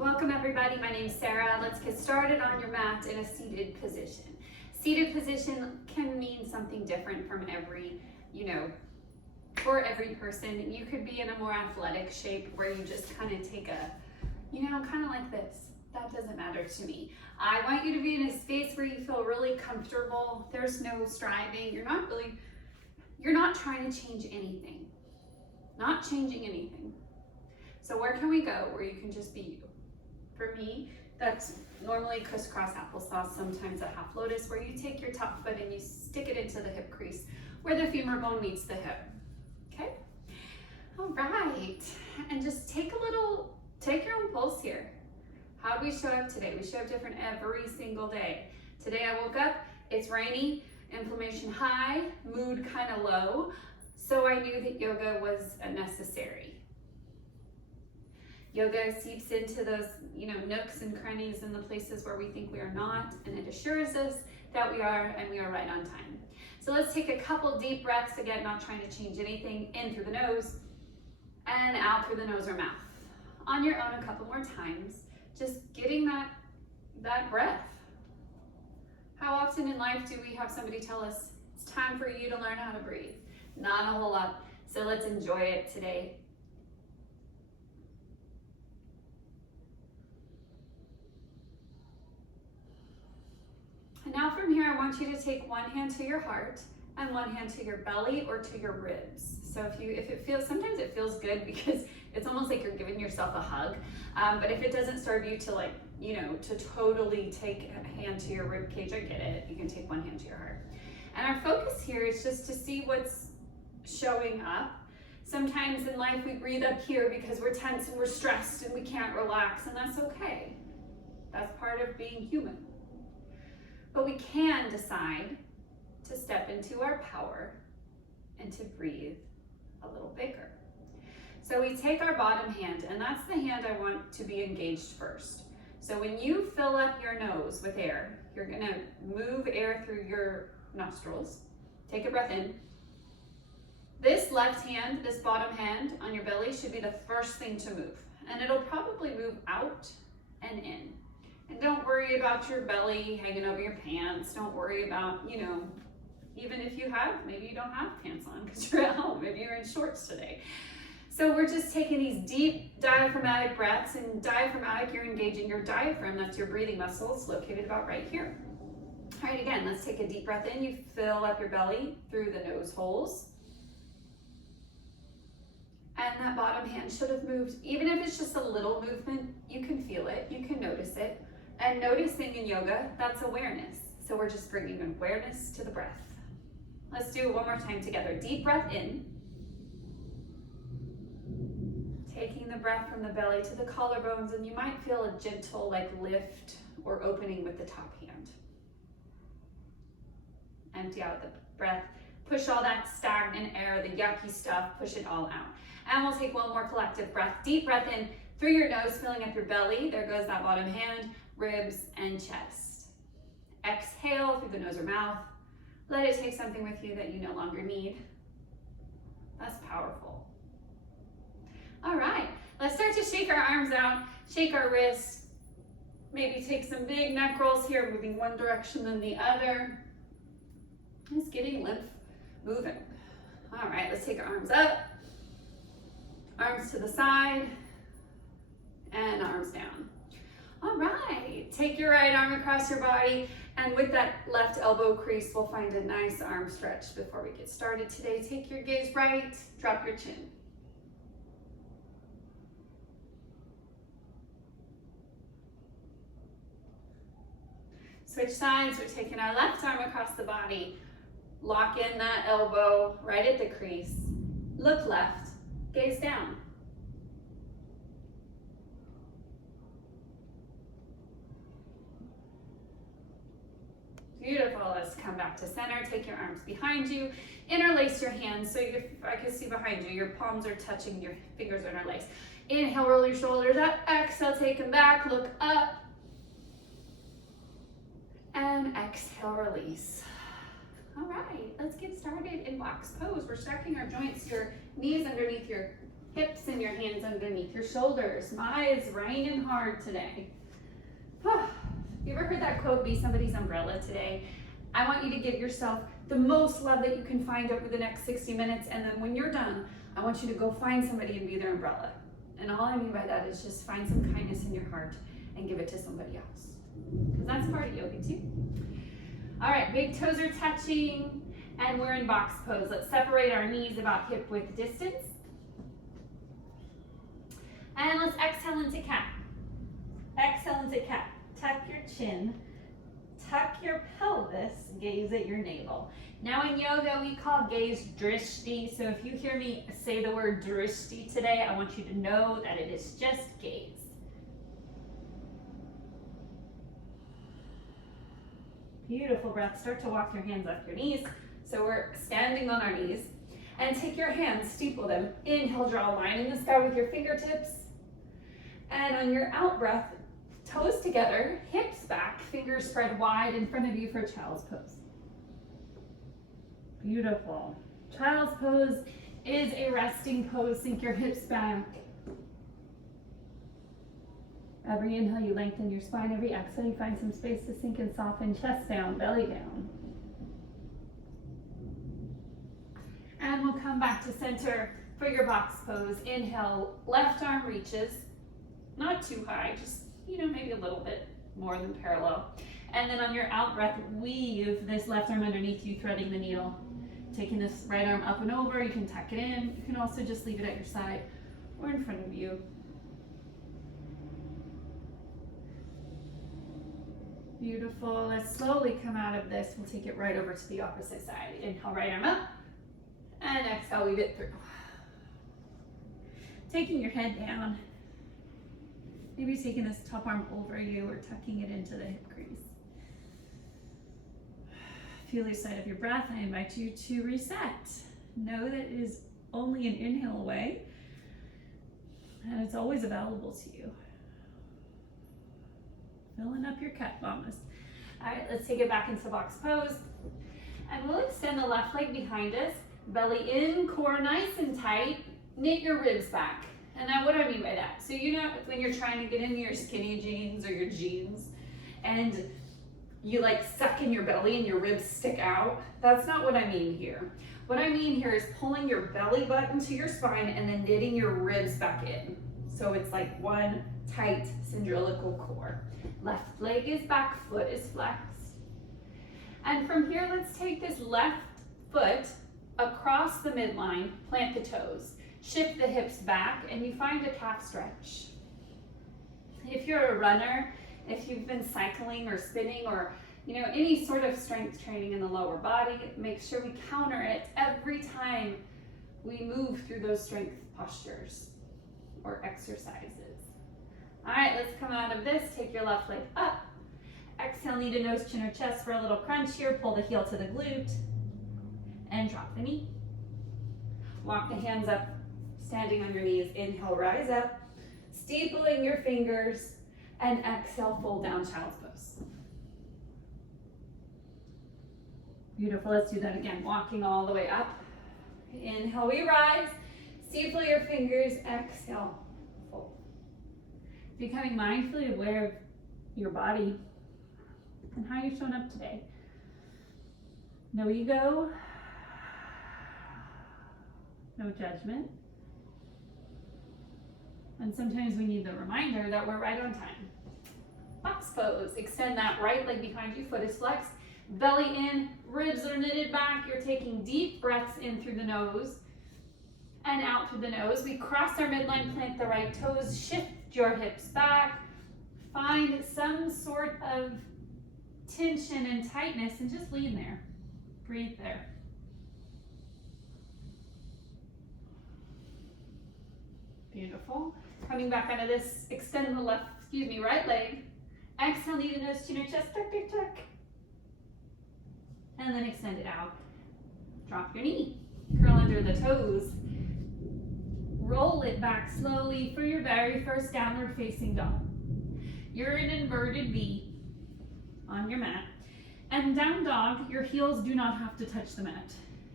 Welcome everybody, my name's Sarah. Let's get started on your mat in a seated position. Seated position can mean something different from for every person. You could be in a more athletic shape where you just kind of take a, kind of like this. That doesn't matter to me. I want you to be in a space where you feel really comfortable. There's no striving. You're not trying to change anything. Not changing anything. So where can we go where you can just be you? For me, that's normally crisscross applesauce, sometimes a half lotus, where you take your top foot and you stick it into the hip crease where the femur bone meets the hip. Okay? All right. And just take your own pulse here. How do we show up today? We show up different every single day. Today I woke up, it's rainy, inflammation high, mood kind of low, so I knew that yoga was necessary. Yoga seeps into those, nooks and crannies and the places where we think we are not, and it assures us that we are, and we are right on time. So let's take a couple deep breaths, again, not trying to change anything, in through the nose, and out through the nose or mouth. On your own a couple more times, just getting that breath. How often in life do we have somebody tell us, it's time for you to learn how to breathe? Not a whole lot, so let's enjoy it today. And now from here, I want you to take one hand to your heart and one hand to your belly or to your ribs. So sometimes it feels good because it's almost like you're giving yourself a hug. But if it doesn't serve you to to totally take a hand to your rib cage, I get it. You can take one hand to your heart. And our focus here is just to see what's showing up. Sometimes in life we breathe up here because we're tense and we're stressed and we can't relax, and that's okay. That's part of being human. But we can decide to step into our power and to breathe a little bigger. So we take our bottom hand, and that's the hand I want to be engaged first. So when you fill up your nose with air, you're gonna move air through your nostrils. Take a breath in. This left hand, this bottom hand on your belly should be the first thing to move. And it'll probably move out and in. And don't worry about your belly hanging over your pants. Don't worry about, even if maybe you don't have pants on because you're at home. Maybe you're in shorts today. So we're just taking these deep diaphragmatic breaths, and diaphragmatic, you're engaging your diaphragm. That's your breathing muscles located about right here. All right, again, let's take a deep breath in. You fill up your belly through the nose holes. And that bottom hand should have moved. Even if it's just a little movement, you can feel it, you can notice it. And noticing in yoga, that's awareness. So we're just bringing awareness to the breath. Let's do it one more time together. Deep breath in. Taking the breath from the belly to the collarbones, and you might feel a gentle lift or opening with the top hand. Empty out the breath. Push all that stagnant air, the yucky stuff, push it all out. And we'll take one more collective breath. Deep breath in through your nose, filling up your belly. There goes that bottom hand, ribs, and chest. Exhale through the nose or mouth. Let it take something with you that you no longer need. That's powerful. All right, let's start to shake our arms out, shake our wrists. Maybe take some big neck rolls here, moving one direction then the other. Just getting lymph moving. All right, let's take our arms up, arms to the side, and arms down. All right, take your right arm across your body, and with that left elbow crease, we'll find a nice arm stretch before we get started today. Take your gaze right, drop your chin. Switch sides, we're taking our left arm across the body. Lock in that elbow right at the crease. Look left, gaze down. Beautiful, let's come back to center. Take your arms behind you. Interlace your hands so I can see behind you. Your palms are touching, your fingers are interlaced. Inhale, roll your shoulders up. Exhale, take them back, look up. And exhale, release. All right, let's get started in box pose. We're stacking our joints, your knees underneath your hips and your hands underneath your shoulders. My is raining hard today. You ever heard that quote, be somebody's umbrella today? I want you to give yourself the most love that you can find over the next 60 minutes, and then when you're done, I want you to go find somebody and be their umbrella. And all I mean by that is just find some kindness in your heart and give it to somebody else. Because that's part of yoga too. All right, big toes are touching, and we're in box pose. Let's separate our knees about hip width distance. And let's exhale into cat. Exhale into cat. Tuck your chin, tuck your pelvis, gaze at your navel. Now in yoga, we call gaze drishti. So if you hear me say the word drishti today, I want you to know that it is just gaze. Beautiful breath. Start to walk your hands up your knees. So we're standing on our knees. And take your hands, steeple them. Inhale, draw a line in the sky with your fingertips. And on your out breath, toes together, hips back, fingers spread wide in front of you for child's pose. Beautiful. Child's pose is a resting pose. Sink your hips back. Every inhale, you lengthen your spine. Every exhale, you find some space to sink and soften. Chest down, belly down. And we'll come back to center for your box pose. Inhale, left arm reaches. Not too high, just maybe a little bit more than parallel. And then on your out breath, weave this left arm underneath you, threading the needle. Taking this right arm up and over, you can tuck it in. You can also just leave it at your side or in front of you. Beautiful. Let's slowly come out of this. We'll take it right over to the opposite side. Inhale, right arm up. And exhale, weave it through. Taking your head down. Maybe taking this top arm over you or tucking it into the hip crease. Feel the side of your breath. I invite you to reset. Know that it is only an inhale away, and it's always available to you. Filling up your cat mamas. All right, let's take it back into box pose. And we'll extend the left leg behind us. Belly in, core nice and tight. Knit your ribs back. And now what do I mean by that? So when you're trying to get into your skinny jeans or your jeans and you suck in your belly and your ribs stick out, that's not what I mean here. What I mean here is pulling your belly button to your spine and then knitting your ribs back in. So it's like one tight cylindrical core. Left leg is back, foot is flexed. And from here, let's take this left foot across the midline, plant the toes. Shift the hips back and you find a calf stretch. If you're a runner, if you've been cycling or spinning or any sort of strength training in the lower body, make sure we counter it every time we move through those strength postures or exercises. All right, let's come out of this. Take your left leg up. Exhale, knee to nose, chin or chest for a little crunch here. Pull the heel to the glute and drop the knee. Walk the hands up. Standing on your knees, inhale, rise up, steepling your fingers, and exhale, fold down, child's pose. Beautiful, let's do that again. Walking all the way up. Inhale, we rise, steeple your fingers, exhale, fold. Becoming mindfully aware of your body and how you've shown up today. No ego, no judgment. And sometimes we need the reminder that we're right on time. Box pose. Extend that right leg behind you, foot is flexed. Belly in, ribs are knitted back. You're taking deep breaths in through the nose and out through the nose. We cross our midline, plant the right toes, shift your hips back. Find some sort of tension and tightness and just lean there. Breathe there. Beautiful. Coming back out of this, extend the right leg. Exhale, knee to nose, chin or chest, tuck, tuck, tuck. And then extend it out. Drop your knee. Curl under the toes. Roll it back slowly for your very first downward facing dog. You're in inverted V on your mat. And down dog, your heels do not have to touch the mat.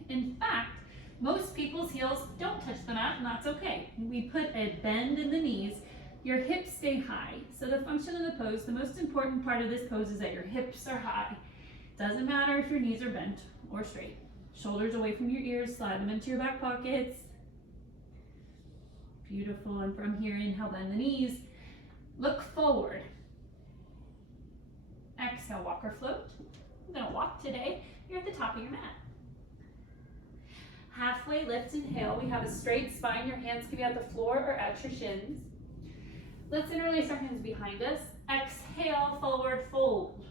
In fact, Most people's heels don't touch the mat, and that's okay. We put a bend in the knees. Your hips stay high. So the function of the pose, the most important part of this pose is that your hips are high. Doesn't matter if your knees are bent or straight. Shoulders away from your ears, slide them into your back pockets. Beautiful, and from here, inhale, bend the knees. Look forward. Exhale, walk or float. I'm gonna walk today. You're at the top of your mat. Halfway lift, inhale. We have a straight spine. Your hands can be at the floor or at your shins. Let's interlace our hands behind us. Exhale, forward fold.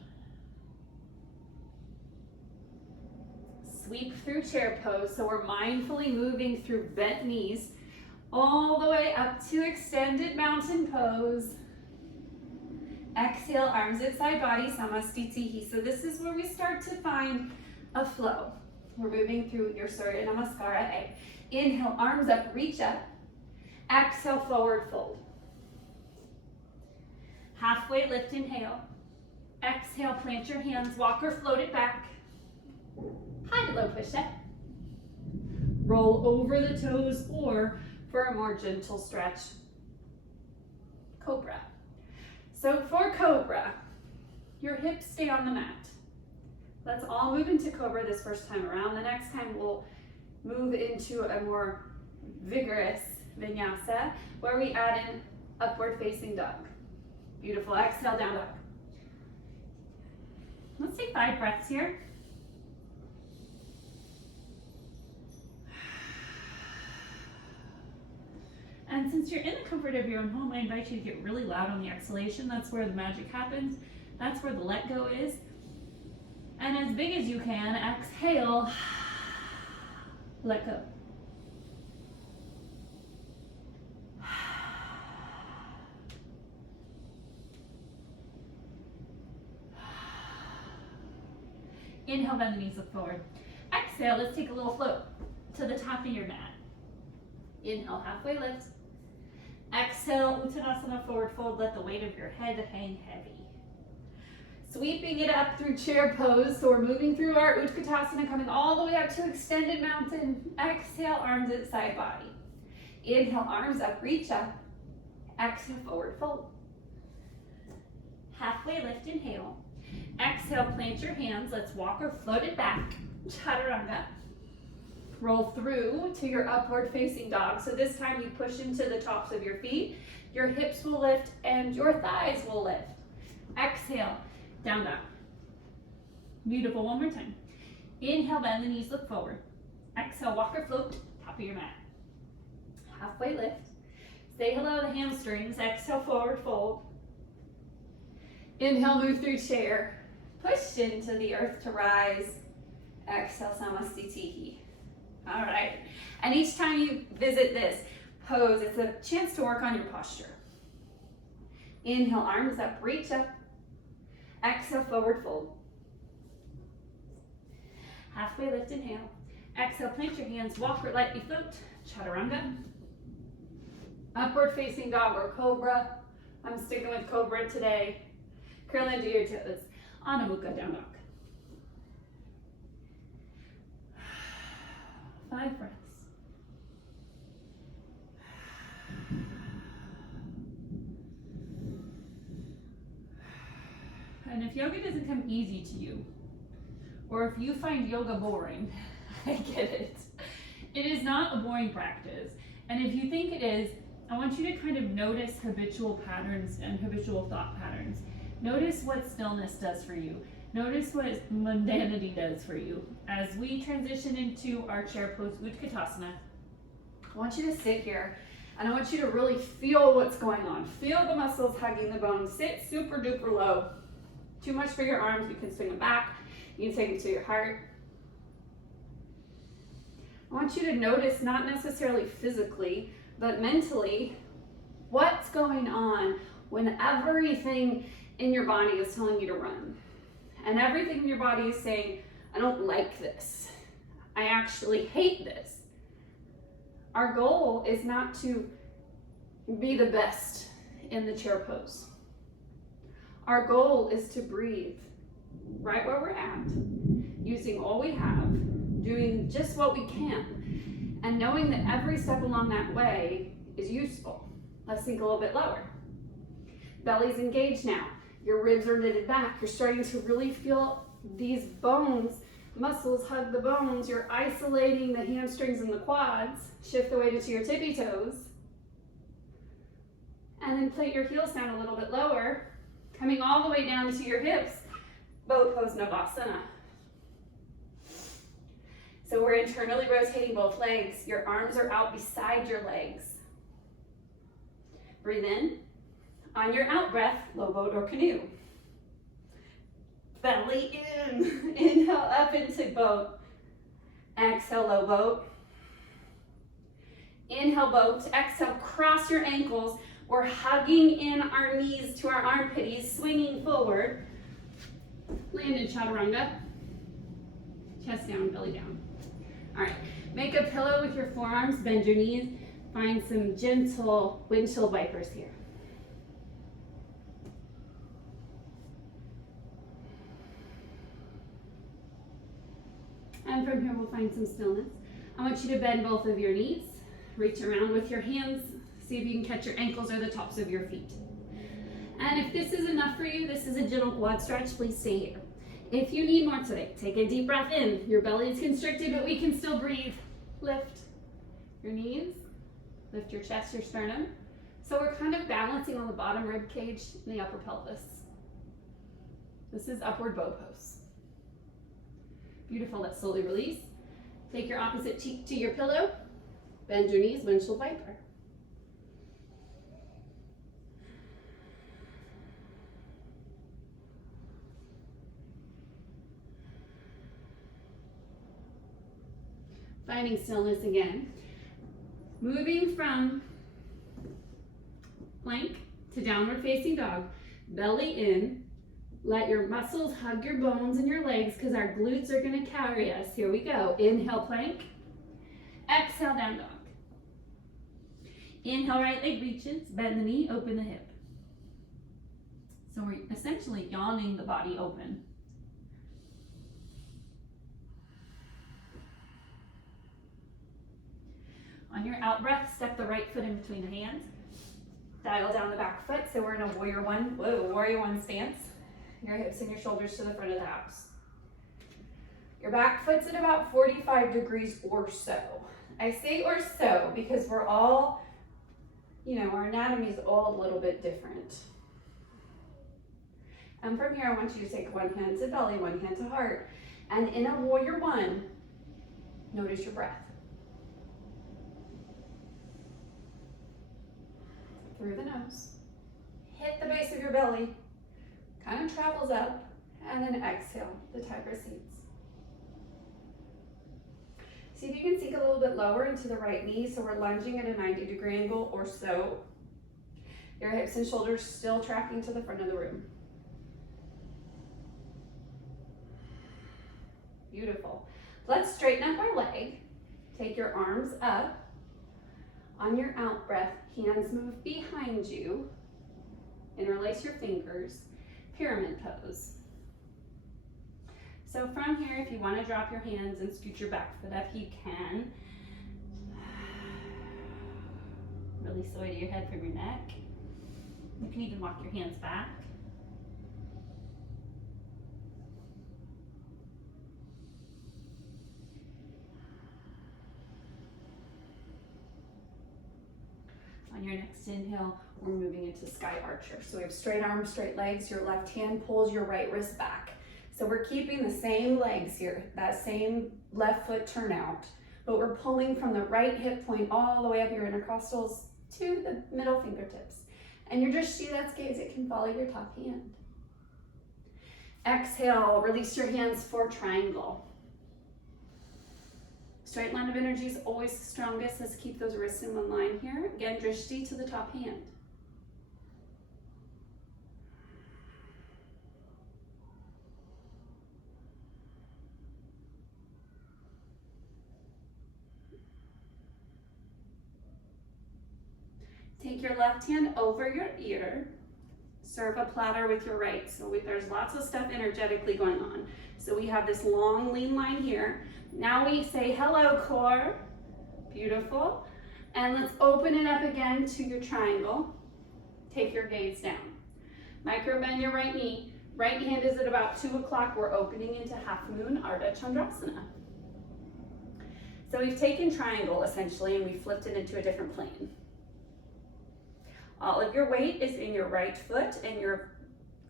Sweep through chair pose. So we're mindfully moving through bent knees all the way up to extended mountain pose. Exhale, arms at side body, Samastitihi. So this is where we start to find a flow. We're moving through your Surya Namaskara A. Inhale, arms up, reach up. Exhale, forward fold. Halfway lift, inhale. Exhale, plant your hands, walk or float it back. High to low push-up. Roll over the toes, or for a more gentle stretch, Cobra. So for Cobra, your hips stay on the mat. Let's all move into Cobra this first time around. The next time we'll move into a more vigorous vinyasa where we add in upward facing dog. Beautiful, exhale, down dog. Let's take 5 breaths here. And since you're in the comfort of your own home, I invite you to get really loud on the exhalation. That's where the magic happens. That's where the let go is. And as big as you can, exhale, let go. Inhale, bend the knees, look forward. Exhale, let's take a little float to the top of your mat. Inhale, halfway lift. Exhale, Uttanasana, forward fold. Let the weight of your head hang heavy. Sweeping it up through chair pose. So we're moving through our Utkatasana, coming all the way up to extended mountain. Exhale, arms at side body. Inhale, arms up, reach up. Exhale, forward fold. Halfway lift, inhale. Exhale, plant your hands. Let's walk or float it back. Chaturanga. Roll through to your upward facing dog. So this time you push into the tops of your feet. Your hips will lift and your thighs will lift. Exhale, down dog. Beautiful, one more time. Inhale, bend the knees, look forward. Exhale, walk or float, top of your mat. Halfway lift. Say hello to the hamstrings. Exhale, forward fold. Inhale, move through chair. Push into the earth to rise. Exhale, Samastitihi. All right. And each time you visit this pose, it's a chance to work on your posture. Inhale, arms up, reach up. Exhale, forward fold. Halfway lift, inhale. Exhale, plant your hands, walk or lightly float. Chaturanga. Upward facing dog or cobra. I'm sticking with cobra today. Curl into your toes. Adho Mukha, down dog. 5 breaths. And if yoga doesn't come easy to you, or if you find yoga boring, I get it. It is not a boring practice. And if you think it is, I want you to kind of notice habitual patterns and habitual thought patterns. Notice what stillness does for you. Notice what mundanity does for you. As we transition into our chair pose, Utkatasana, I want you to sit here and I want you to really feel what's going on. Feel the muscles hugging the bones. Sit super duper low. Too much for your arms, you can swing them back. You can take them to your heart. I want you to notice, not necessarily physically, but mentally, what's going on when everything in your body is telling you to run. And everything in your body is saying, I don't like this. I actually hate this. Our goal is not to be the best in the chair pose. Our goal is to breathe right where we're at, using all we have, doing just what we can. And knowing that every step along that way is useful. Let's sink a little bit lower. Belly's engaged now. Your ribs are knitted back. You're starting to really feel these bones, muscles hug the bones. You're isolating the hamstrings and the quads. Shift the weight into your tippy toes. And then plate your heels down a little bit lower, coming all the way down to your hips. Boat pose Navasana. So we're internally rotating both legs. Your arms are out beside your legs. Breathe in. On your out breath, low boat or canoe. Belly in. Inhale up into boat. Exhale, low boat. Inhale, boat. Exhale, cross your ankles. We're hugging in our knees to our armpits, swinging forward. Land in chaturanga. Chest down, belly down. All right, make a pillow with your forearms, bend your knees. Find some gentle windshield wipers here. And from here, we'll find some stillness. I want you to bend both of your knees. Reach around with your hands. See if you can catch your ankles or the tops of your feet. And if this is enough for you, this is a gentle quad stretch, please stay here. If you need more today, take a deep breath in. Your belly is constricted, but we can still breathe. Lift your knees. Lift your chest, your sternum. So we're kind of balancing on the bottom rib cage and the upper pelvis. This is upward bow pose. Beautiful, let's slowly release. Take your opposite cheek to your pillow. Bend your knees, windshield wiper. Finding stillness again. Moving from plank to downward facing dog. Belly in. Let your muscles hug your bones and your legs because our glutes are going to carry us. Here we go. Inhale, plank. Exhale, down dog. Inhale, right leg reaches. Bend the knee, open the hip. So we're essentially yawning the body open. On your out breath, step the right foot in between the hands. Dial down the back foot, so we're in a warrior one stance. Your hips and your shoulders to the front of the house. Your back foot's at about 45 degrees or so. I say or so because we're all, our anatomy is all a little bit different. And from here, I want you to take one hand to belly, one hand to heart. And in a warrior one, notice your breath. Through the nose. Hit the base of your belly. Kind of travels up. And then exhale. The tiger seats. See if you can sink a little bit lower into the right knee. So we're lunging at a 90-degree angle or so. Your hips and shoulders still tracking to the front of the room. Beautiful. Let's straighten up our leg. Take your arms up. On your out breath, hands move behind you. Interlace your fingers. Pyramid pose. So from here, if you want to drop your hands and scoot your back foot up, you can. Release the weight of your head from your neck. You can even walk your hands back. On your next inhale, we're moving into sky archer. So we have straight arms, straight legs. Your left hand pulls your right wrist back. So we're keeping the same legs here, that same left foot turnout, but we're pulling from the right hip point all the way up your intercostals to the middle fingertips. And your drishti, that's gaze, it can follow your top hand. Exhale, release your hands for triangle. Straight line of energy is always the strongest. Let's keep those wrists in one line here. Again, drishti to the top hand. Take your left hand over your ear. Serve a platter with your right. So there's lots of stuff energetically going on. So we have this long lean line here. Now we say hello core, Beautiful. And let's open it up again to your triangle. Take your gaze down. Micro bend your right knee. Right hand is at about 2 o'clock. We're opening into half moon, Ardha Chandrasana. So we've taken triangle essentially and we flipped it into a different plane. All of your weight is in your right foot and your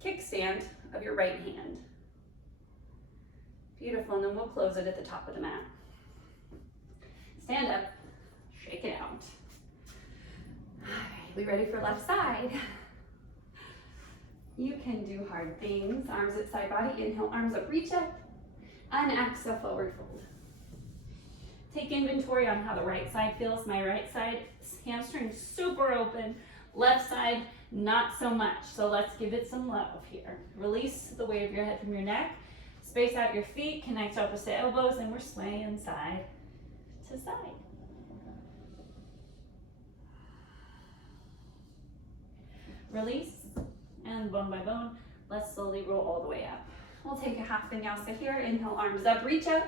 kickstand of your right hand. Beautiful, and then we'll close it at the top of the mat. Stand up, shake it out. All right, we ready for left side? You can do hard things. Arms at side body, inhale, arms up, reach up, and exhale, forward fold. Take inventory on how the right side feels. My right side, hamstring super open. Left side, not so much. So let's give it some love here. Release the weight of your head from your neck. Space out your feet, connect opposite elbows, and we're swaying side to side. Release, and bone by bone, let's slowly roll all the way up. We'll take a half vinyasa here. Inhale, arms up, reach up.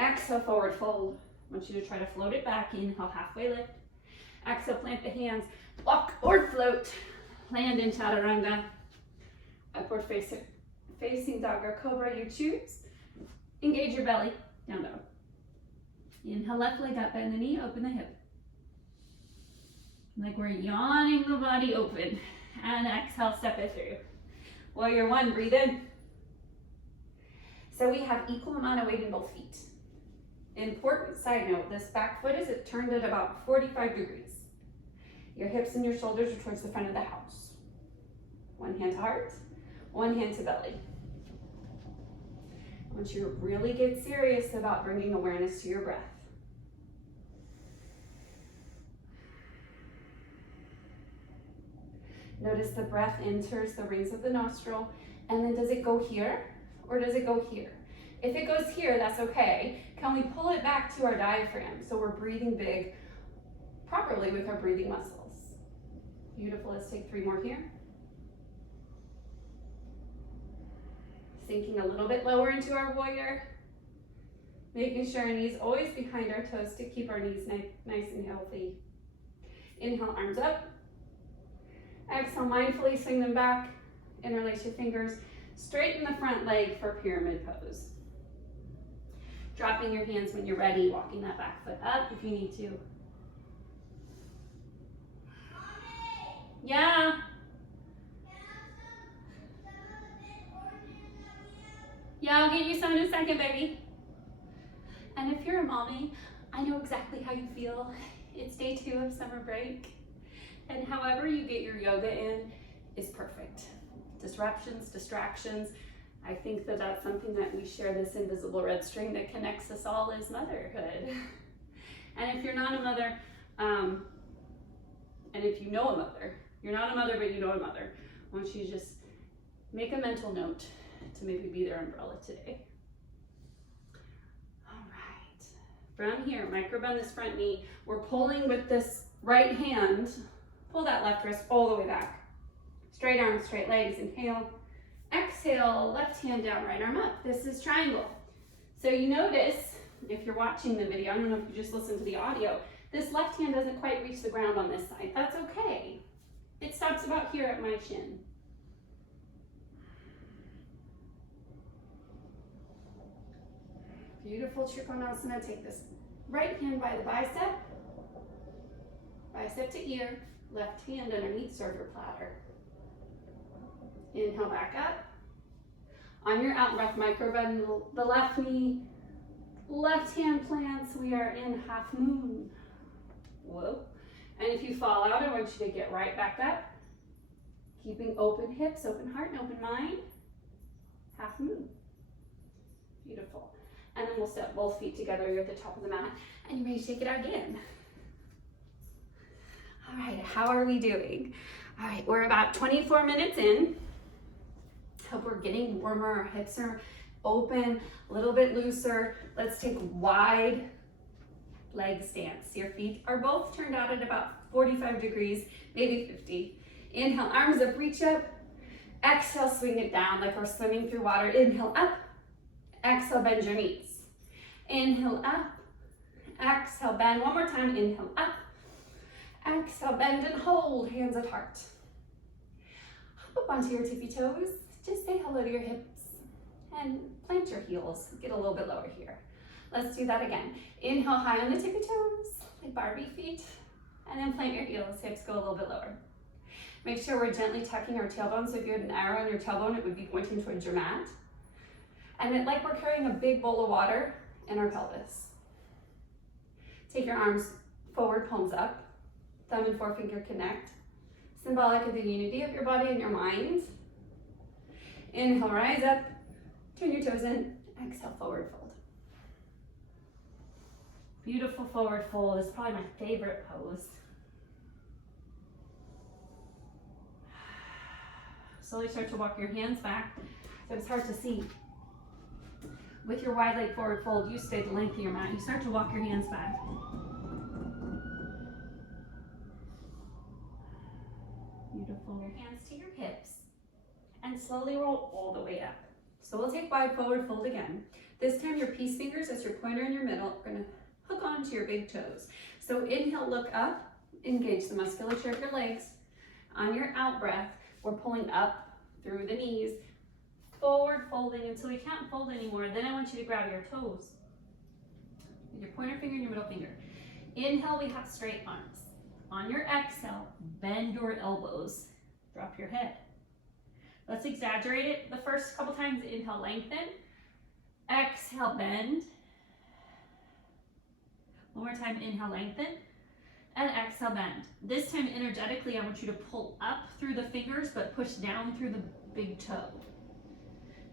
Exhale, forward fold. I want you to try to float it back. Inhale, halfway lift. Exhale, plant the hands, walk or float. Land in Chaturanga. Upward facing dog or cobra, you choose. Engage your belly, down dog. Inhale, left leg up, bend the knee, open the hip. Like we're yawning the body open. And exhale, step it through. Warrior one, breathe in. So we have equal amount of weight in both feet. Important side note, this back foot is turned at about 45 degrees. Your hips and your shoulders are towards the front of the house. One hand to heart, one hand to belly. I want you to really get serious about bringing awareness to your breath. Notice the breath enters the rings of the nostril, and then does it go here or does it go here? If it goes here, that's okay. Can we pull it back to our diaphragm so we're breathing big properly with our breathing muscles? Beautiful, let's take 3 more here. Sinking a little bit lower into our warrior. Making sure our knees always behind our toes to keep our knees nice and healthy. Inhale, arms up. Exhale, mindfully swing them back. Interlace your fingers. Straighten the front leg for pyramid pose. Dropping your hands when you're ready, walking that back foot up if you need to. Yeah. Yeah, I'll get you some in a second, baby. And if you're a mommy, I know exactly how you feel. It's day 2 of summer break. And however you get your yoga in is perfect. Disruptions, distractions. I think that that's something that we share, this invisible red string that connects us all, is motherhood. And if you're not a mother, and if you know a mother, you're not a mother, but you know a mother, I want you to just make a mental note to maybe be their umbrella today. All right, from here, micro bend this front knee. We're pulling with this right hand. Pull that left wrist all the way back. Straight arms, straight legs, inhale. Exhale, left hand down, right arm up. This is triangle. So you notice, if you're watching the video, I don't know if you just listened to the audio, this left hand doesn't quite reach the ground on this side. That's okay. It stops about here at my chin. Beautiful Trikonasana. Take this right hand by the bicep. Bicep to ear. Left hand underneath shoulder platter. Inhale back up. On your out breath, micro bend the left knee. Left hand plants. We are in half moon. Whoa. And if you fall out, I want you to get right back up. Keeping open hips, open heart, and open mind. Half moon. Beautiful. And then we'll step both feet together. You're at the top of the mat. And you're ready to take it out again. All right, how are we doing? All right, we're about 24 minutes in. Hope we're getting warmer. Our hips are open, a little bit looser. Let's take wide leg stance. Your feet are both turned out at about 45 degrees, maybe 50. Inhale, arms up, reach up. Exhale, swing it down like we're swimming through water. Inhale, up. Exhale, bend your knees. Inhale, up. Exhale, bend. One more time. Inhale, up. Exhale, bend and hold. Hands at heart. Hop up onto your tippy toes. Just say hello to your hips. And plant your heels. Get a little bit lower here. Let's do that again. Inhale, high on the tippy toes, like Barbie feet. And then plant your heels. Hips go a little bit lower. Make sure we're gently tucking our tailbone. So if you had an arrow in your tailbone, it would be pointing towards your mat. And like we're carrying a big bowl of water in our pelvis. Take your arms forward, palms up. Thumb and forefinger connect. Symbolic of the unity of your body and your mind. Inhale, rise up. Turn your toes in. Exhale, forward fold. Beautiful forward fold is probably my favorite pose. Slowly start to walk your hands back, so it's hard to see. With your wide leg forward fold, you stay the length of your mat. You start to walk your hands back. Beautiful. Your hands to your hips and slowly roll all the way up. So we'll take wide forward fold again. This time your peace fingers, as your pointer in your middle, are gonna hook onto your big toes. So inhale, look up, engage the musculature of your legs. On your out breath, we're pulling up through the knees, forward folding until we can't fold anymore. Then I want you to grab your toes with your pointer finger and your middle finger. Inhale, we have straight arms. On your exhale, bend your elbows, drop your head. Let's exaggerate it the first couple times. Inhale, lengthen. Exhale, bend. One more time, inhale, lengthen. And exhale, bend. This time, energetically, I want you to pull up through the fingers, but push down through the big toe.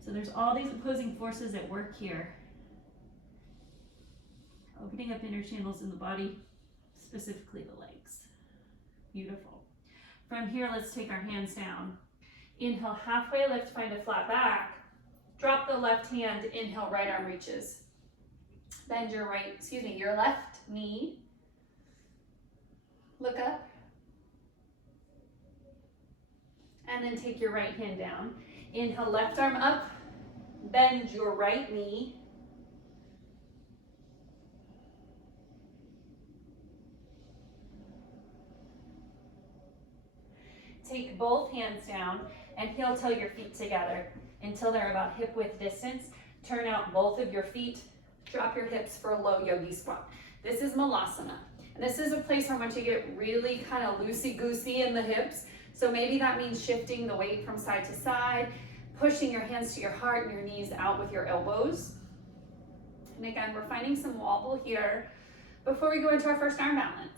So there's all these opposing forces at work here. Opening up inner channels in the body, specifically the legs. Beautiful. From here, let's take our hands down. Inhale, halfway lift, find a flat back. Drop the left hand, inhale, right arm reaches. Bend your your left knee. Look up. And then take your right hand down. Inhale, left arm up. Bend your right knee. Take both hands down and heel toe your feet together until they're about hip width distance. Turn out both of your feet. Drop your hips for a low yogi squat. This is Malasana. And this is a place where I want you to get really kind of loosey-goosey in the hips. So maybe that means shifting the weight from side to side, pushing your hands to your heart and your knees out with your elbows. And again, we're finding some wobble here before we go into our first arm balance.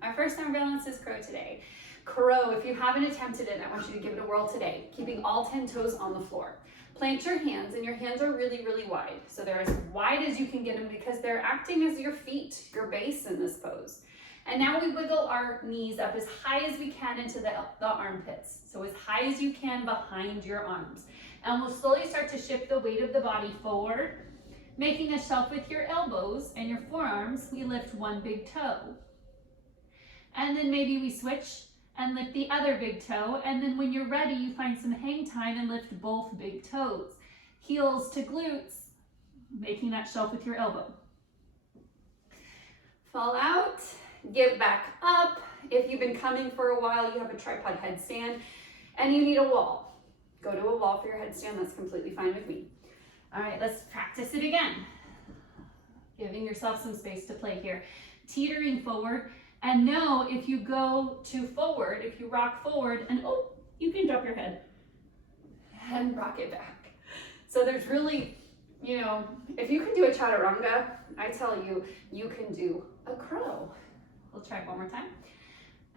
Our first arm balance is crow today. Crow, if you haven't attempted it, I want you to give it a whirl today, keeping all 10 toes on the floor. Plant your hands, and your hands are really, really wide. So they're as wide as you can get them because they're acting as your feet, your base in this pose. And now we wiggle our knees up as high as we can into the armpits. So as high as you can behind your arms. And we'll slowly start to shift the weight of the body forward, making a shelf with your elbows and your forearms. We lift one big toe. And then maybe we switch and lift the other big toe. And then when you're ready, you find some hang time and lift both big toes. Heels to glutes, making that shelf with your elbow. Fall out, get back up. If you've been coming for a while, you have a tripod headstand and you need a wall. Go to a wall for your headstand, that's completely fine with me. All right, let's practice it again. Giving yourself some space to play here. Teetering forward. And know if you go to forward, if you rock forward, and you can drop your head and rock it back. So there's really, if you can do a chaturanga, I tell you, you can do a crow. We'll try it one more time.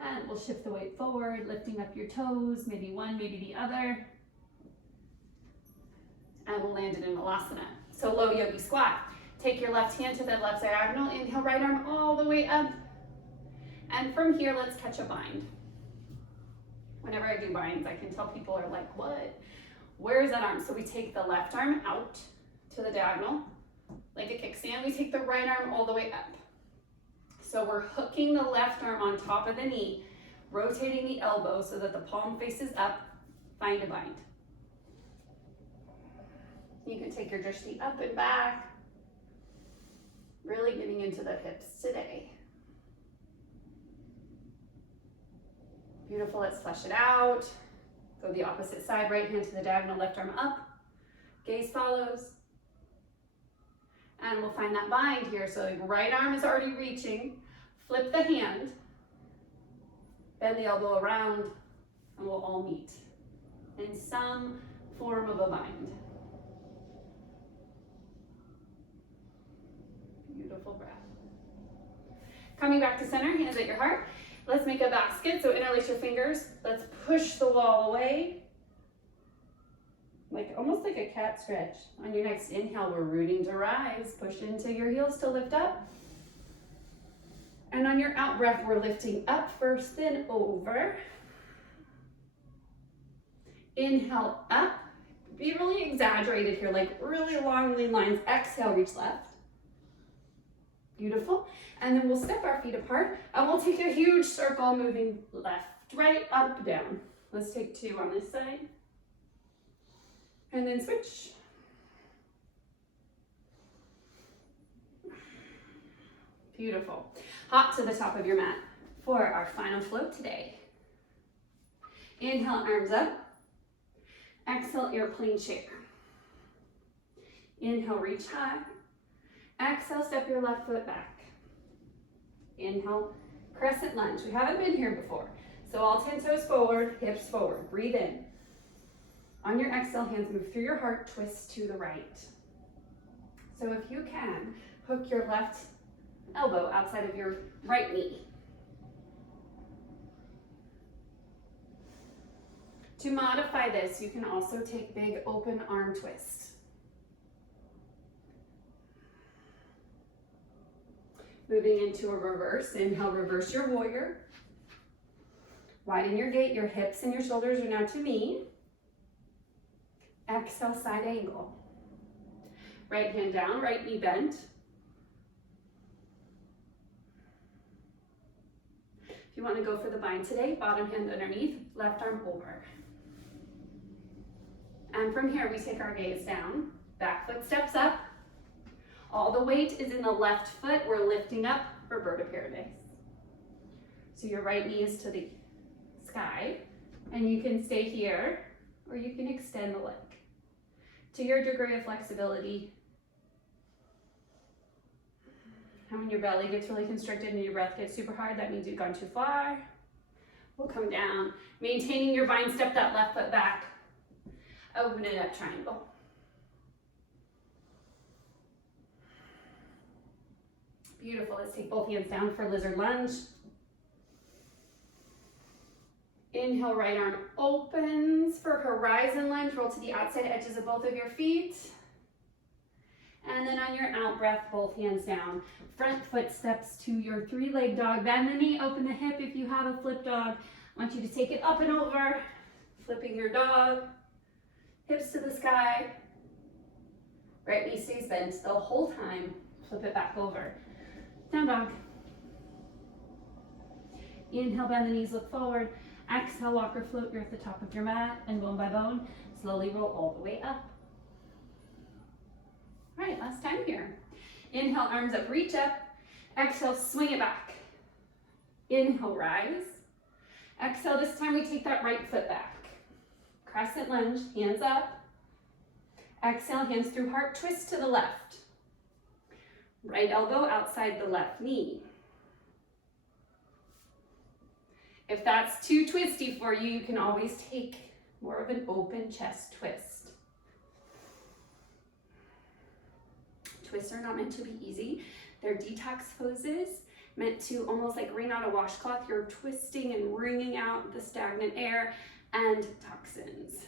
And we'll shift the weight forward, lifting up your toes, maybe one, maybe the other. And we'll land it in Malasana. So low yogi squat. Take your left hand to the left diagonal. Inhale, right arm all the way up. And from here, let's catch a bind. Whenever I do binds, I can tell people are like, what? Where is that arm? So we take the left arm out to the diagonal, like a kickstand. We take the right arm all the way up. So we're hooking the left arm on top of the knee, rotating the elbow so that the palm faces up, find a bind. You can take your drishti up and back. Really getting into the hips today. Beautiful, let's flesh it out. Go the opposite side, right hand to the diagonal, left arm up. Gaze follows. And we'll find that bind here. So the right arm is already reaching. Flip the hand. Bend the elbow around, and we'll all meet in some form of a bind. Beautiful breath. Coming back to center, hands at your heart. Let's make a basket, so interlace your fingers. Let's push the wall away. Almost like a cat stretch. On your next inhale, we're rooting to rise. Push into your heels to lift up. And on your out breath, we're lifting up first, then over. Inhale up. Be really exaggerated here, like really long lean lines. Exhale, reach left. Beautiful. And then we'll step our feet apart and we'll take a huge circle moving left, right, up, down. Let's take 2 on this side. And then switch. Beautiful. Hop to the top of your mat for our final float today. Inhale, arms up. Exhale, airplane chair. Inhale, reach high. Exhale, step your left foot back. Inhale, crescent lunge. We haven't been here before. So all 10 toes forward, hips forward. Breathe in. On your exhale, hands move through your heart, twist to the right. So if you can, hook your left elbow outside of your right knee. To modify this, you can also take big open arm twist. Moving into a reverse. Inhale, reverse your warrior. Widen your gait, your hips and your shoulders are now to me. Exhale, side angle. Right hand down, right knee bent. If you want to go for the bind today, bottom hand underneath, left arm over. And from here, we take our gaze down. Back foot steps up. All the weight is in the left foot. We're lifting up for bird of paradise. So your right knee is to the sky, and you can stay here, or you can extend the leg to your degree of flexibility. And when your belly gets really constricted and your breath gets super hard, that means you've gone too far. We'll come down, maintaining your bind, step that left foot back. Open it up, triangle. Beautiful. Let's take both hands down for lizard lunge. Inhale, right arm opens for horizon lunge. Roll to the outside edges of both of your feet. And then on your out breath, both hands down. Front foot steps to your 3-leg dog. Bend the knee, open the hip if you have a flip dog. I want you to take it up and over, flipping your dog. Hips to the sky. Right knee stays bent the whole time. Flip it back over. Down dog. Inhale, bend the knees, look forward. Exhale, walk or float. You're at the top of your mat, and bone by bone, slowly roll all the way up. All right, last time here. Inhale, arms up, reach up. Exhale, swing it back. Inhale, rise. Exhale, this time we take that right foot back. Crescent lunge, hands up. Exhale, hands through heart, twist to the left. Right elbow outside the left knee. If that's too twisty for you, you can always take more of an open chest twist. Twists are not meant to be easy. They're detox poses, meant to almost like wring out a washcloth. You're twisting and wringing out the stagnant air and toxins.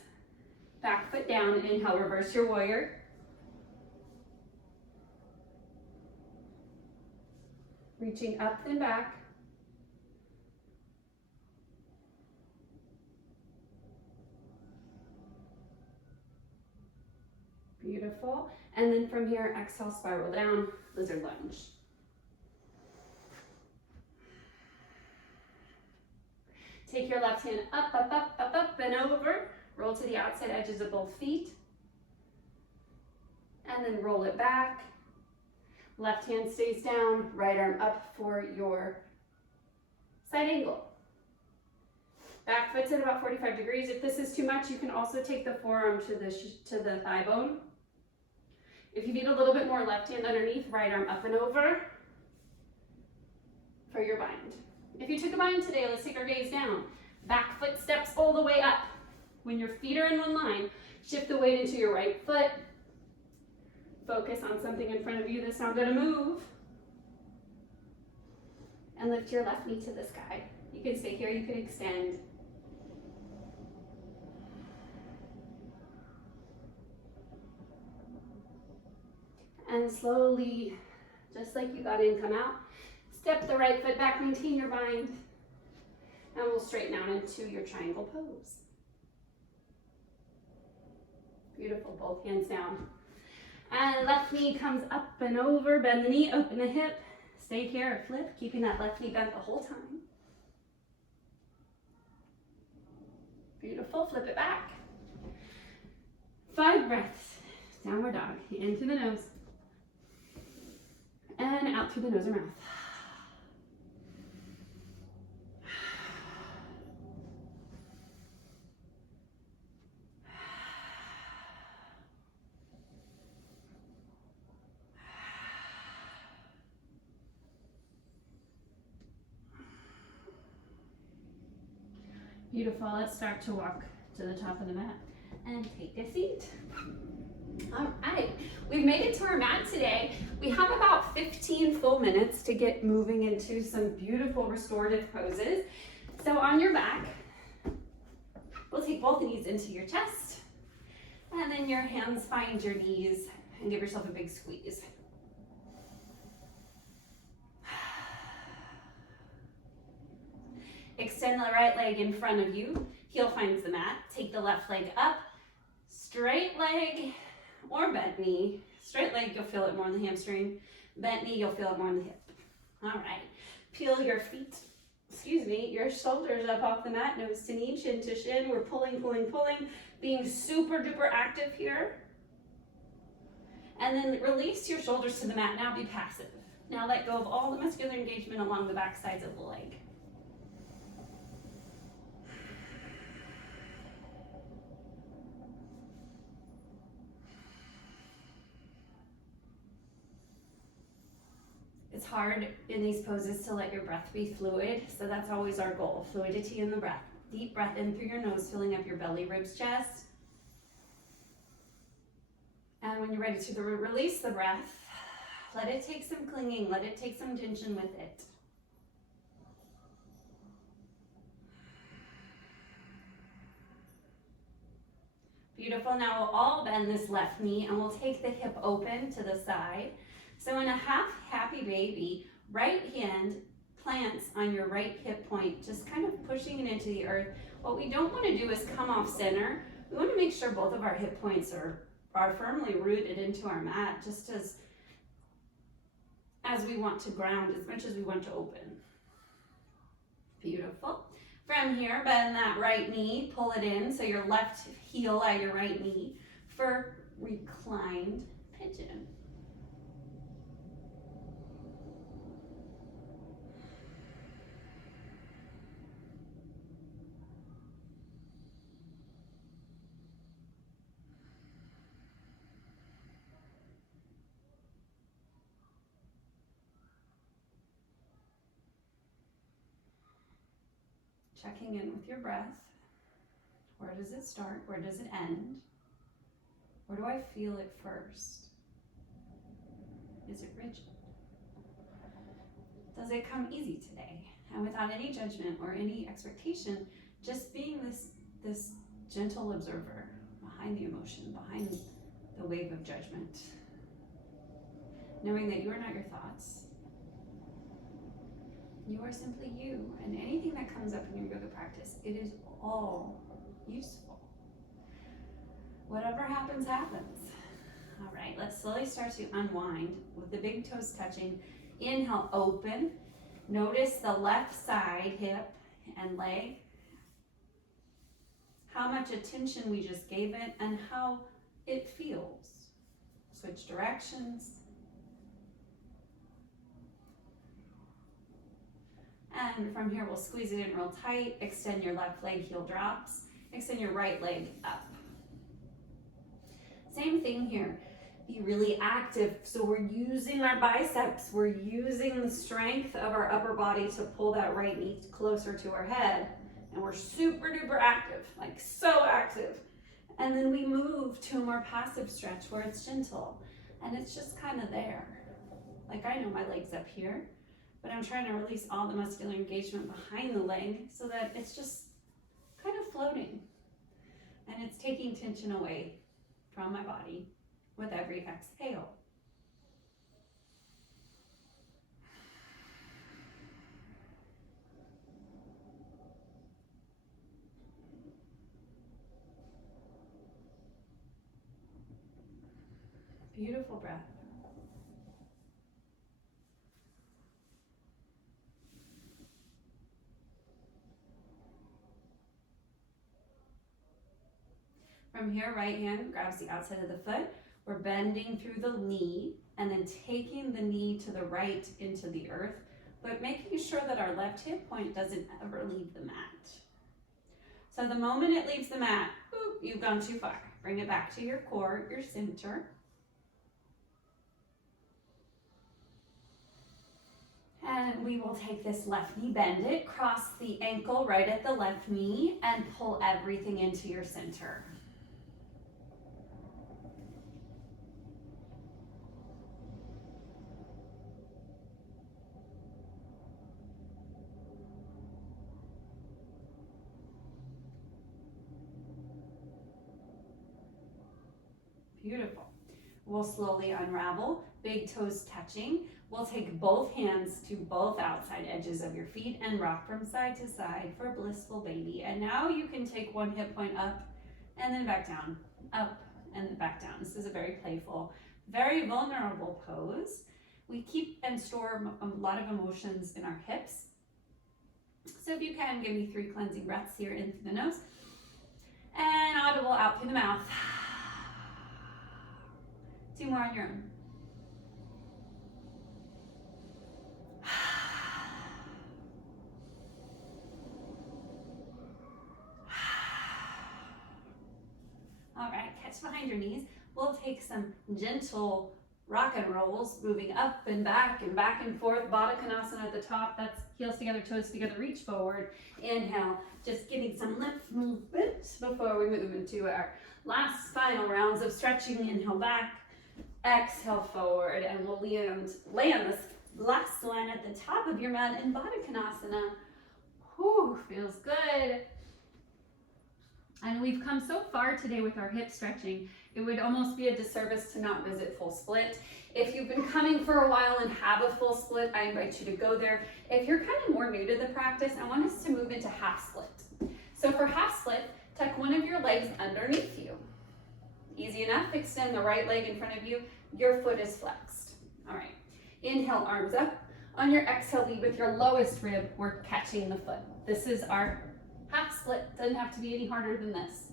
Back foot down, inhale, reverse your warrior. Reaching up and back. Beautiful. And then from here, exhale, spiral down, lizard lunge. Take your left hand up, up, up, up, up, and over. Roll to the outside edges of both feet. And then roll it back. Left hand stays down, right arm up for your side angle. Back foot's at about 45 degrees. If this is too much, you can also take the forearm to the thigh bone. If you need a little bit more, left hand underneath, right arm up and over for your bind. If you took a bind today, let's take our gaze down. Back foot steps all the way up. When your feet are in one line, shift the weight into your right foot. Focus on something in front of you that's not gonna move. And lift your left knee to the sky. You can stay here, you can extend. And slowly, just like you got in, come out. Step the right foot back, maintain your bind. And we'll straighten out into your triangle pose. Beautiful, both hands down. And left knee comes up and over, bend the knee, open the hip. Stay here, flip, keeping that left knee bent the whole time. Beautiful, flip it back. 5 breaths, downward dog, in through the nose. And out through the nose or mouth. Beautiful, let's start to walk to the top of the mat and take a seat. All right, we've made it to our mat today. We have about 15 full minutes to get moving into some beautiful restorative poses. So on your back, we'll take both knees into your chest, and then your hands find your knees and give yourself a big squeeze. Extend the right leg in front of you. Heel finds the mat. Take the left leg up. Straight leg or bent knee. Straight leg, you'll feel it more in the hamstring. Bent knee, you'll feel it more in the hip. All right. Peel your feet, your shoulders up off the mat. Nose to knee, chin to shin. We're pulling, pulling, pulling. Being super duper active here. And then release your shoulders to the mat. Now be passive. Now let go of all the muscular engagement along the back sides of the leg. It's hard in these poses to let your breath be fluid, so that's always our goal, fluidity in the breath. Deep breath in through your nose, filling up your belly, ribs, chest. And when you're ready to release the breath, let it take some clinging, let it take some tension with it. Beautiful, now we'll all bend this left knee and we'll take the hip open to the side. So in a half happy baby, right hand plants on your right hip point, just kind of pushing it into the earth. What we don't want to do is come off center. We want to make sure both of our hip points are firmly rooted into our mat, just as we want to ground as much as we want to open. Beautiful. From here, bend that right knee, pull it in, so your left heel at your right knee for reclined pigeon. Checking in with your breath. Where does it start? Where does it end? Where do I feel it first? Is it rigid? Does it come easy today? And without any judgment or any expectation, just being this gentle observer behind the emotion, behind the wave of judgment. Knowing that you are not your thoughts. You are simply you, and anything that comes up in your yoga practice, it is all useful. Whatever happens, happens. All right, let's slowly start to unwind with the big toes touching. Inhale, open. Notice the left side, hip and leg. How much attention we just gave it and how it feels. Switch directions. And from here, we'll squeeze it in real tight. Extend your left leg, heel drops. Extend your right leg up. Same thing here. Be really active. So we're using our biceps. We're using the strength of our upper body to pull that right knee closer to our head. And we're super duper active, like so active. And then we move to a more passive stretch where it's gentle. And it's just kind of there. Like I know my leg's up here, but I'm trying to release all the muscular engagement behind the leg so that it's just kind of floating. And it's taking tension away from my body with every exhale. Beautiful breath. From here, right hand grabs the outside of the foot. We're bending through the knee and then taking the knee to the right into the earth, but making sure that our left hip point doesn't ever leave the mat. So the moment it leaves the mat, boop, you've gone too far. Bring it back to your core, your center. And we will take this left knee, bend it, cross the ankle right at the left knee, and pull everything into your center. Beautiful. We'll slowly unravel, big toes touching. We'll take both hands to both outside edges of your feet and rock from side to side for blissful baby. And now you can take one hip point up and then back down, up and then back down. This is a very playful, very vulnerable pose. We keep and store a lot of emotions in our hips. So if you can, give me 3 cleansing breaths here in through the nose and audible out through the mouth. 2 more on your own. All right, catch behind your knees. We'll take some gentle rock and rolls, moving up and back and forth. Baddha Konasana at the top. That's heels together, toes together, reach forward. Inhale, just getting some lymph movement before we move into our last final rounds of stretching. Inhale back. Exhale forward, and we'll land this last one at the top of your mat in Baddha Konasana. Whew, feels good. And we've come so far today with our hip stretching, it would almost be a disservice to not visit full split. If you've been coming for a while and have a full split, I invite you to go there. If you're kind of more new to the practice, I want us to move into half split. So for half split, tuck one of your legs underneath you. Easy enough, extend the right leg in front of you, your foot is flexed. All right, inhale, arms up. On your exhale, lead with your lowest rib, we're catching the foot. This is our half split, doesn't have to be any harder than this.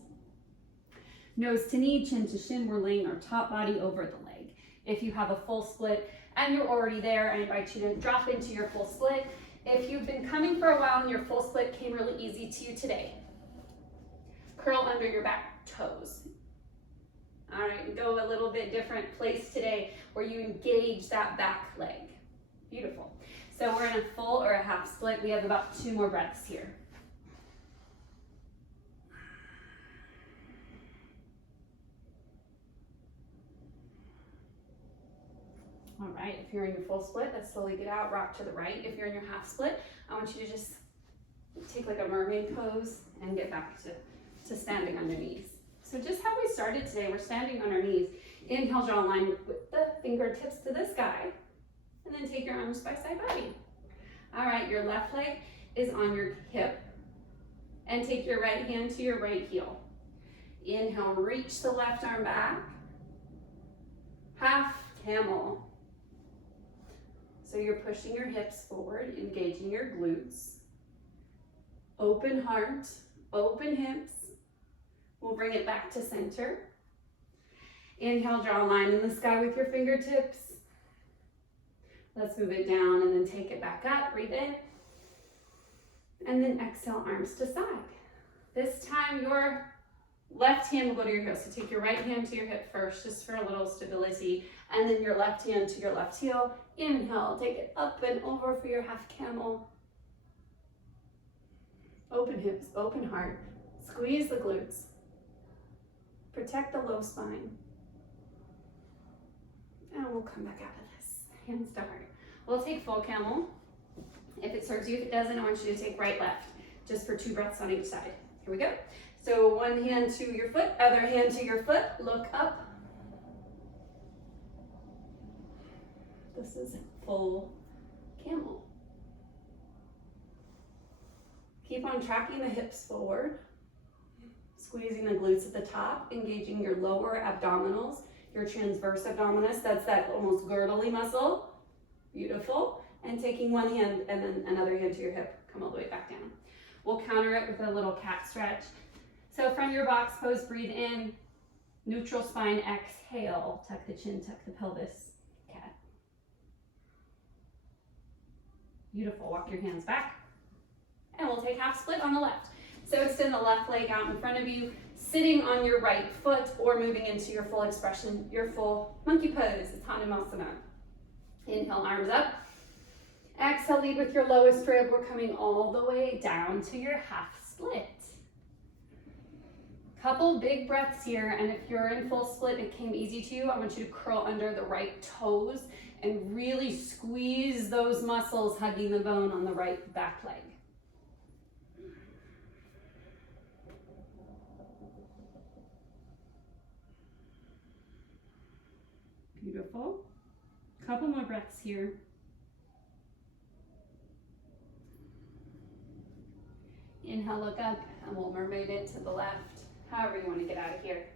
Nose to knee, chin to shin, we're laying our top body over the leg. If you have a full split and you're already there, I invite you to drop into your full split. If you've been coming for a while and your full split came really easy to you today, curl under your back toes. All right, go a little bit different place today where you engage that back leg. Beautiful. So we're in a full or a half split. We have about 2 more breaths here. All right, if you're in your full split, let's slowly get out, rock to the right. If you're in your half split, I want you to just take like a mermaid pose and get back to standing on your knees. So just how we started today, we're standing on our knees. Inhale, draw a line with the fingertips to the sky, and then take your arms by side body. All right, your left leg is on your hip, and take your right hand to your right heel. Inhale, reach the left arm back. Half camel. So you're pushing your hips forward, engaging your glutes. Open heart, open hips. We'll bring it back to center. Inhale, draw a line in the sky with your fingertips. Let's move it down and then take it back up. Breathe in. And then exhale, arms to side. This time your left hand will go to your heel. So take your right hand to your hip first, just for a little stability. And then your left hand to your left heel. Inhale, take it up and over for your half camel. Open hips, open heart. Squeeze the glutes. Protect the low spine. And we'll come back out of this. Hands to heart. We'll take full camel. If it serves you, if it doesn't, I want you to take right, left, just for 2 breaths on each side. Here we go. So one hand to your foot, other hand to your foot, look up. This is full camel. Keep on tracking the hips forward, squeezing the glutes at the top, engaging your lower abdominals, your transverse abdominis, that's that almost girdly muscle. Beautiful. And taking one hand and then another hand to your hip, come all the way back down. We'll counter it with a little cat stretch. So from your box pose, breathe in, neutral spine, exhale, tuck the chin, tuck the pelvis, cat. Beautiful, walk your hands back. And we'll take half split on the left. So extend the left leg out in front of you, sitting on your right foot or moving into your full expression, your full monkey pose, Tadasana. Inhale, arms up. Exhale, lead with your lowest rib. We're coming all the way down to your half split. Couple big breaths here, and if you're in full split, it came easy to you, I want you to curl under the right toes and really squeeze those muscles hugging the bone on the right back leg. Beautiful. Couple more breaths here. Inhale, look up, and we'll mermaid it to the left, however you want to get out of here.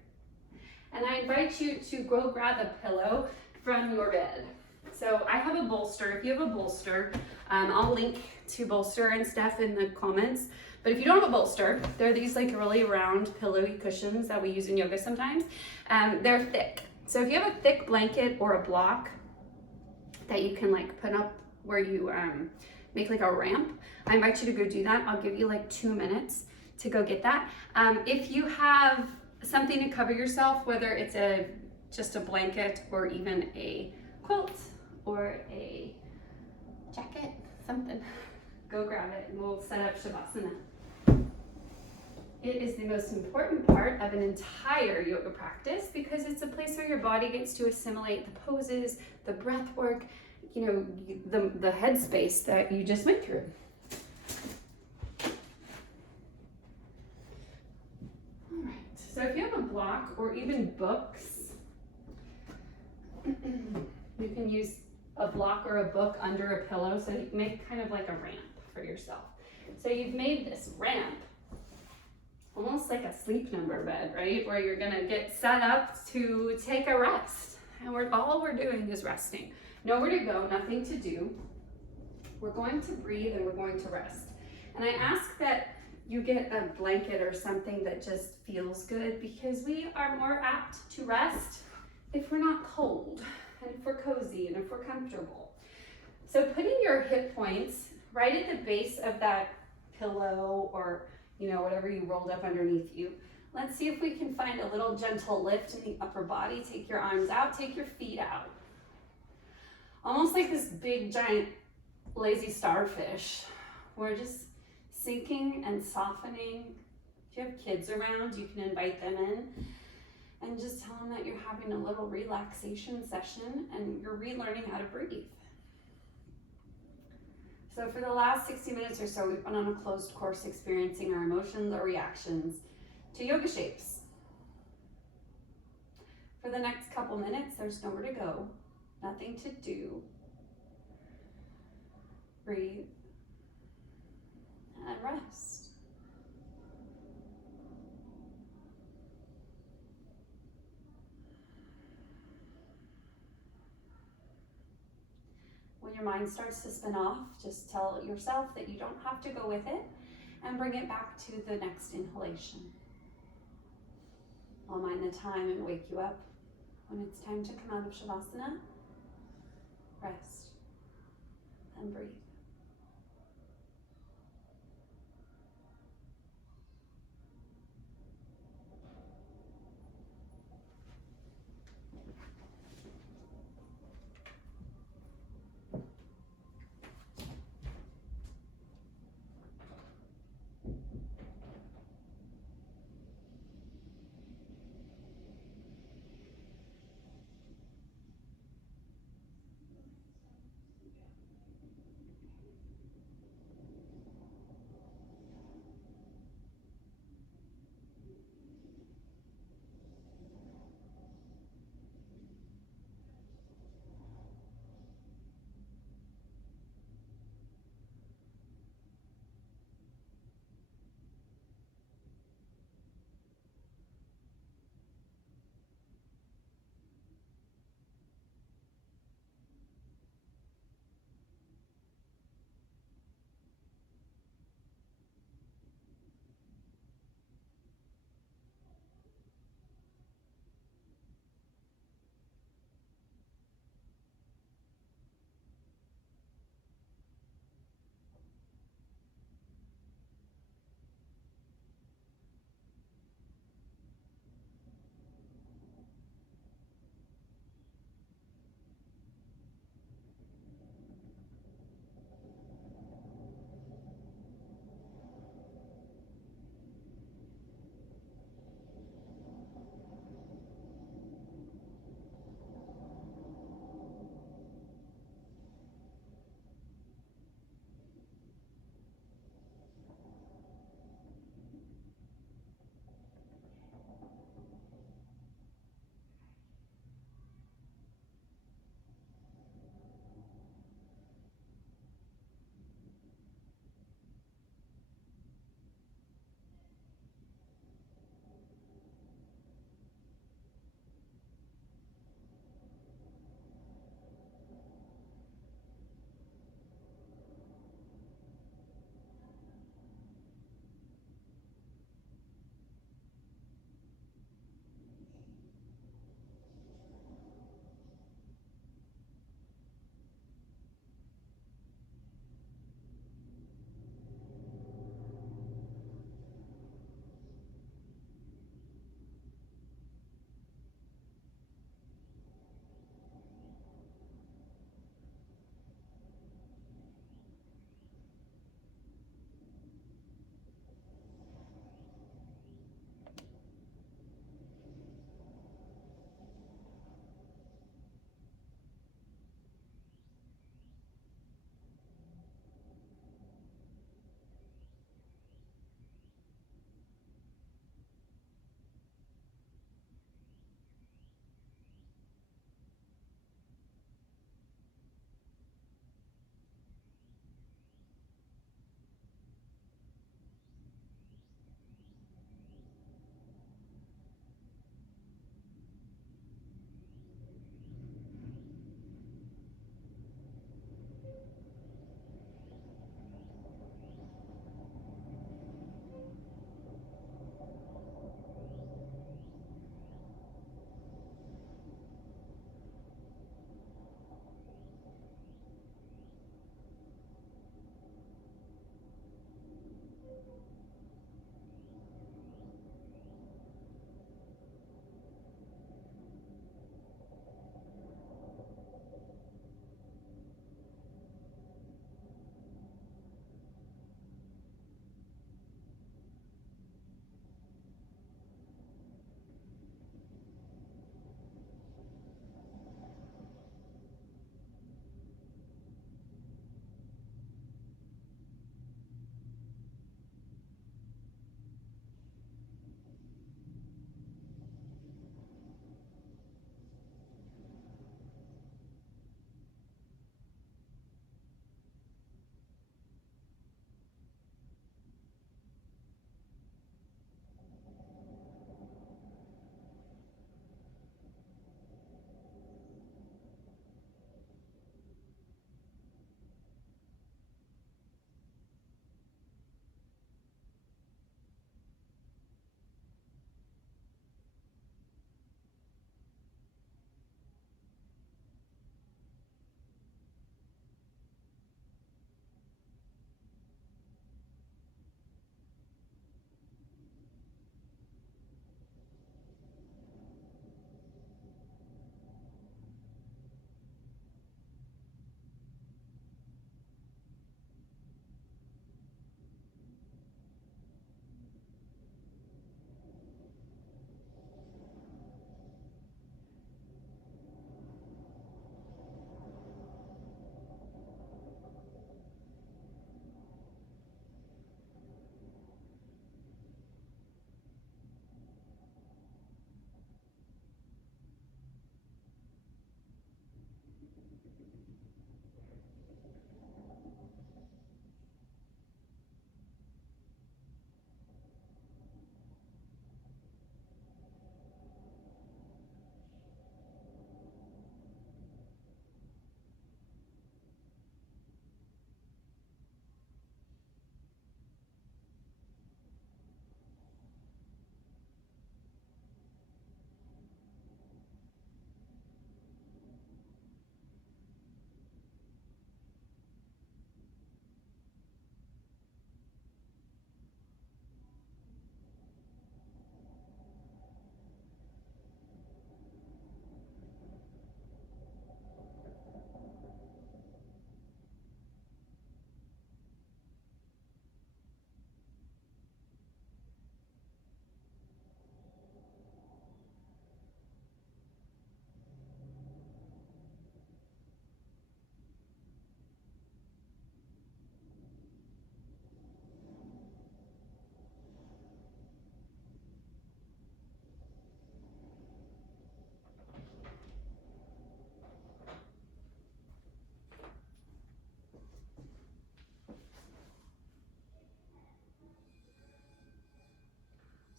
And I invite you to go grab a pillow from your bed. So I have a bolster. If you have a bolster, I'll link to bolster and stuff in the comments. But if you don't have a bolster, they're these like really round pillowy cushions that we use in yoga sometimes. They're thick. So if you have a thick blanket or a block that you can like put up where you make like a ramp, I invite you to go do that. I'll give you like 2 minutes to go get that. If you have something to cover yourself, whether it's just a blanket or even a quilt or a jacket, something, go grab it and we'll set up Shavasana. It is the most important part of an entire yoga practice because it's a place where your body gets to assimilate the poses, the breath work, you know, the headspace that you just went through. All right, so if you have a block or even books, you can use a block or a book under a pillow so you can make kind of like a ramp for yourself. So you've made this ramp almost like a sleep number bed, right? Where you're gonna get set up to take a rest. And all we're doing is resting. Nowhere to go, nothing to do. We're going to breathe and we're going to rest. And I ask that you get a blanket or something that just feels good because we are more apt to rest if we're not cold and if we're cozy and if we're comfortable. So putting your hip points right at the base of that pillow or whatever you rolled up underneath you. Let's see if we can find a little gentle lift in the upper body. Take your arms out, take your feet out. Almost like this big giant lazy starfish. We're just sinking and softening. If you have kids around, you can invite them in and just tell them that you're having a little relaxation session and you're relearning how to breathe. So for the last 60 minutes or so, we've been on a closed course experiencing our emotions, our reactions to yoga shapes. For the next couple minutes, there's nowhere to go, nothing to do. Breathe and rest. When your mind starts to spin off, just tell yourself that you don't have to go with it and bring it back to the next inhalation. I'll mind the time and wake you up when it's time to come out of Shavasana. Rest and breathe.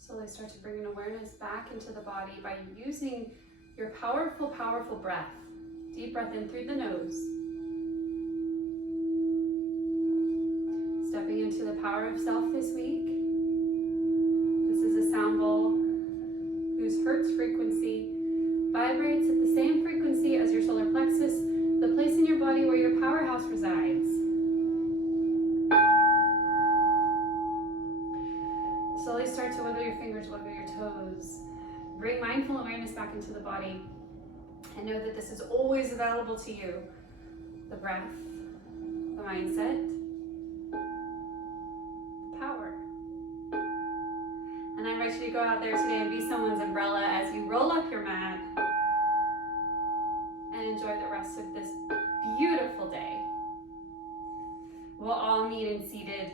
Slowly start to bring an awareness back into the body by using your powerful, powerful breath. Deep breath in through the nose. Stepping into the power of self this week. This is a sound bowl whose Hertz frequency vibrates at the same frequency as your solar plexus, the place in your body where your powerhouse resides. Slowly start to wiggle your fingers, wiggle your toes. Bring mindful awareness back into the body and know that this is always available to you. The breath, the mindset, the power. And I invite you to go out there today and be someone's umbrella as you roll up your mat and enjoy the rest of this beautiful day. We'll all meet in seated.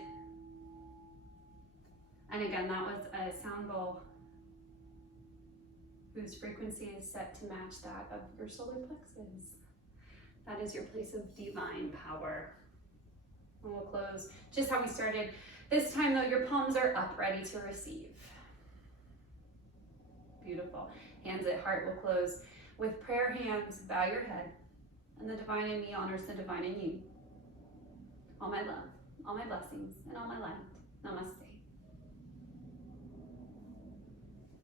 And again, that was a sound bowl whose frequency is set to match that of your solar plexus. That is your place of divine power. And we'll close just how we started. This time though, your palms are up, ready to receive. Beautiful. Hands at heart will close. With prayer hands, bow your head. And the divine in me honors the divine in you. All my love, all my blessings, and all my light. Namaste.